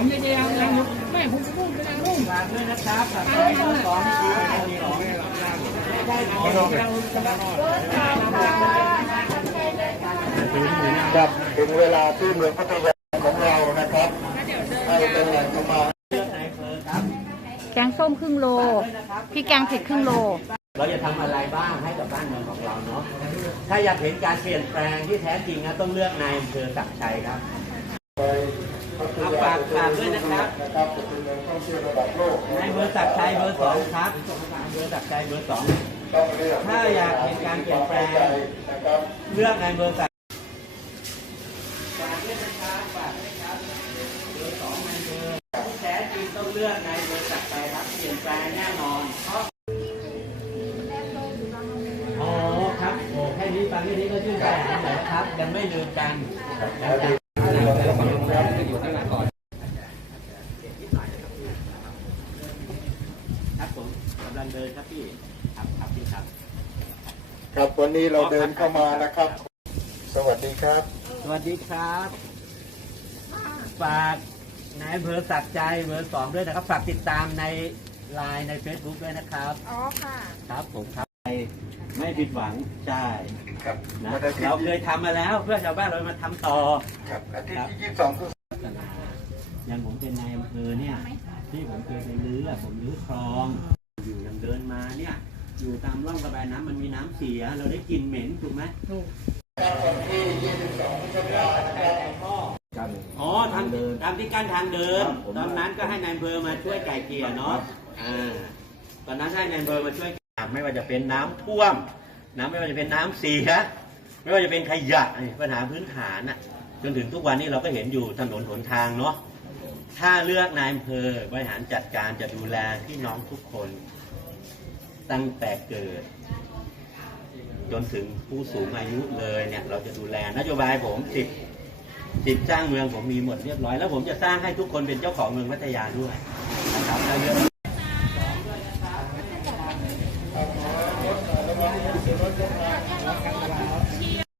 ผมจะยังยังไม่ผมจะพูดไปยังรุ่งฝากด้วยนะครับฝากด้วยสองสองได้ครับถึงเวลาที่เมืองพัทยาของเรานะครับให้เป็นแหล่งทำมาแกงส้มครึ่งโลพี่แกงเผ็ดครึ่งโล เราจะทำอะไรบ้างให้กับบ้านเมืองของเราเนาะถ้าอยากเห็นการเปลี่ยนแปลงที่แท้จริงนะต้องเลือกนายอำเภอสักชัยครับากฝากด้วยนะครับนะครับจะเป็นเมืองท่องเที่ยวระดับโลกนายอำเภอศักดิ์ชัยเบอร์สองครับอำเภอศักดิ์ชัยเบอร์สองต้องเลือกถ้าอยากเห็นการเปลี่ยนแปลงนะครับเลือกนายอำเภอศักดิ์ฝากด้วยนะครับฝากด้วยครับเบอร์สองนายอำเภอที่แท้จริงต้องเลือกนายอำเภอศักดิ์ชัยครับเปลี่ยนแปลงแน่นอนเพราะอ๋อครับโอ้แค่นี้ฟังแค่นี้ก็ชื่นใจหายเหนื่อยแล้วครับยังไม่ลืมกันนะครับครับผม กำลังเดินครับพี่ครับครับพี่ครับ ครับวันนี้เราเดินเข้ามานะครับ สวัสดีครับ สวัสดีครับฝากนายอำเภอศักดิ์ใจเบอร์สองด้วยนะครับฝากติดตามในไลน์ใน Facebook ด้วยนะครับ อ๋อค่ะ ครับผมครับไม่ผิดหวังใช่ครับนะวันอาทิตเราย์เคยทำมาแล้ว เพื่อชาวบ้านเรามาทำต่อ ครับอาทิตย์ที่ยี่สิบสองพฤษพัฒนาอย่างผมเป็นนายอำเภอเนี่ย ที่ผมเคยไปรื้ออะผมรื้อคลองอยู่ยัง เดินมาเนี่ยอยู่ตามร่องระบายน้ำมันมีน้ำเสีย เราได้กลิ่นเหม็นถูกไหมวันที่ยี่สิบสองพฤษภาคมนะครับอ๋อทำทำที่กั้นทางเดิน ตอนนั้นก็ให้นายอำเภอมาช่วยไก่เกลี่ยเนาะอ่าตอนนั้นให้นายอำเภอมาช่วยไม่ว่าจะเป็นน้ำท่วม น้ำไม่ว่าจะเป็นน้ำเสียไม่ว่าจะเป็นขยะนี่ปัญหาพื้นฐานน่ะจนถึงทุกวันนี้เราก็เห็นอยู่ถนนหนทางเนาะถ้าเลือกนายอำเภอบริหารจัดการจะดูแลพี่น้องทุกคน ตั้งแต่เกิด จนถึงผู้สูงอายุเลยเนี่ย เราจะดูแลนโยบายผมสิบสิบสร้างเมืองผมมีหมดเรียบร้อยแล้วผมจะสร้างให้ทุกคนเป็นเจ้าของเมืองพัทยาด้วยนะครับถ้าเลือก